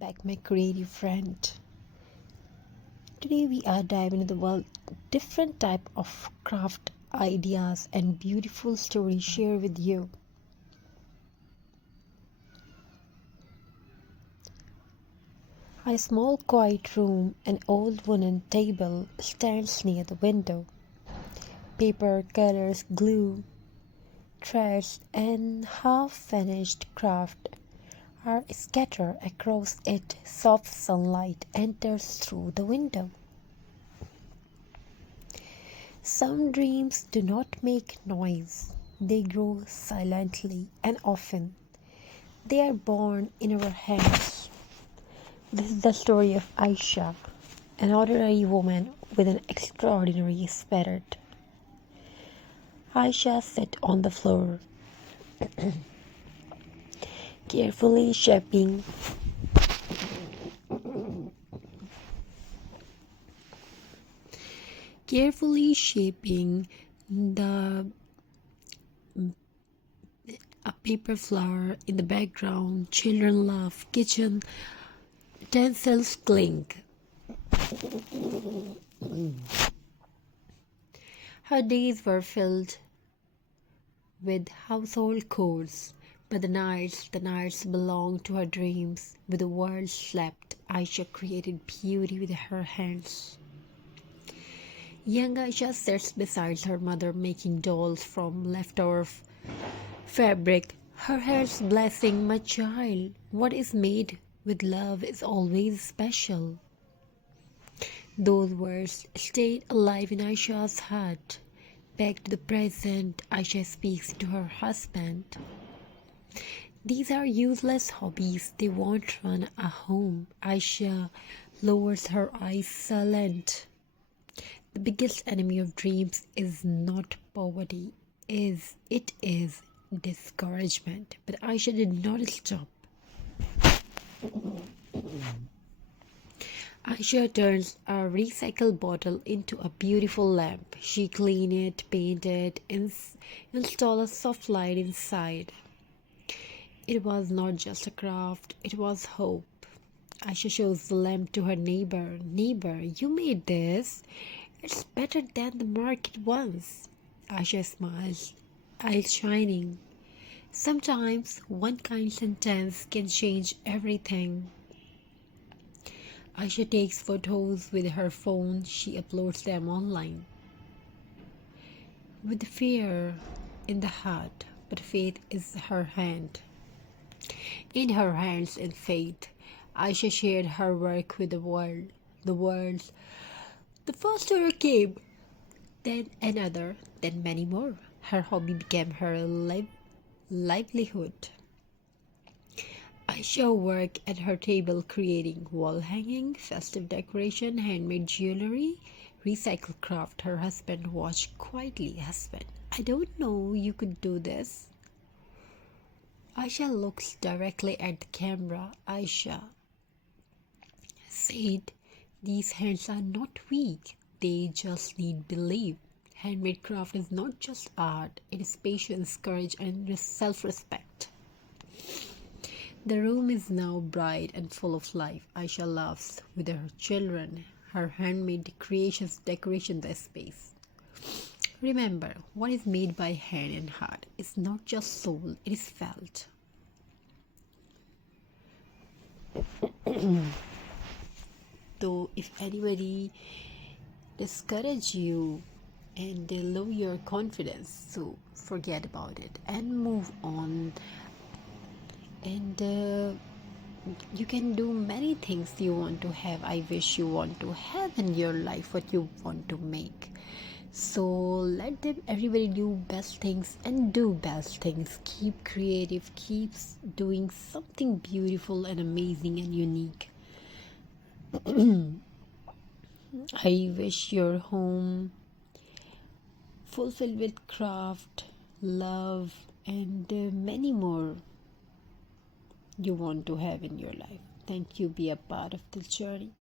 back, my creative friend. Today we are diving into the world different type of craft ideas and beautiful stories share with you. A small quiet room, an old wooden table stands near the window. Paper, colors, glue, threads, and half-finished craft are scattered across it. Soft sunlight enters through the window. Some dreams do not make noise. They grow silently and often. They are born in our hands. This is the story of Aisha, an ordinary woman with an extraordinary spirit. Aisha sat on the floor, carefully shaping the a paper flower. In the background, children laugh, kitchen utensils clink. Her days were filled with household chores, but the nights belonged to her dreams. With the world slept, Aisha created beauty with her hands. Young Aisha sits beside her mother making dolls from leftover fabric. Her hands blessing, "My child, what is made with love is always special." Those words stayed alive in Aisha's heart. Back to the present, Aisha speaks to her husband. "These are useless hobbies. They won't run a home." Aisha lowers her eyes, silent. The biggest enemy of dreams is not poverty, it is discouragement. But Aisha did not stop. Aisha turns a recycled bottle into a beautiful lamp. She cleans it, paints it, installs a soft light inside. It was not just a craft, it was hope. Aisha shows the lamp to her neighbor. "Neighbor, you made this. It's better than the market ones." Aisha smiles, eyes shining. Sometimes one kind sentence can change everything. Aisha takes photos with her phone. She uploads them online. With fear in the heart, but faith is her hand. In her hands and faith, Aisha shared her work with the world. The first order came, then another, then many more. Her hobby became her livelihood. Aisha worked at her table creating wall hanging, festive decoration, handmade jewelry, recycled craft. Her husband watched quietly. "Husband, I don't know you could do this." Aisha looks directly at the camera. Aisha said, "These hands are not weak. They just need belief." Handmade craft is not just art, it is patience, courage, and self-respect. The room is now bright and full of life. Aisha laughs with her children. Her handmade creations decoration the space. Remember, what is made by hand and heart is not just soul, it is felt. Though if anybody discourage you and they lower your confidence, so forget about it and move on. And you can do many things you want to have. I wish you want to have in your life what you want to make. So let them everybody do best things and do best things. Keep creative, keep doing something beautiful and amazing and unique. I wish your home fulfilled with craft, love, and many more you want to have in your life. Thank you. Be a part of this journey.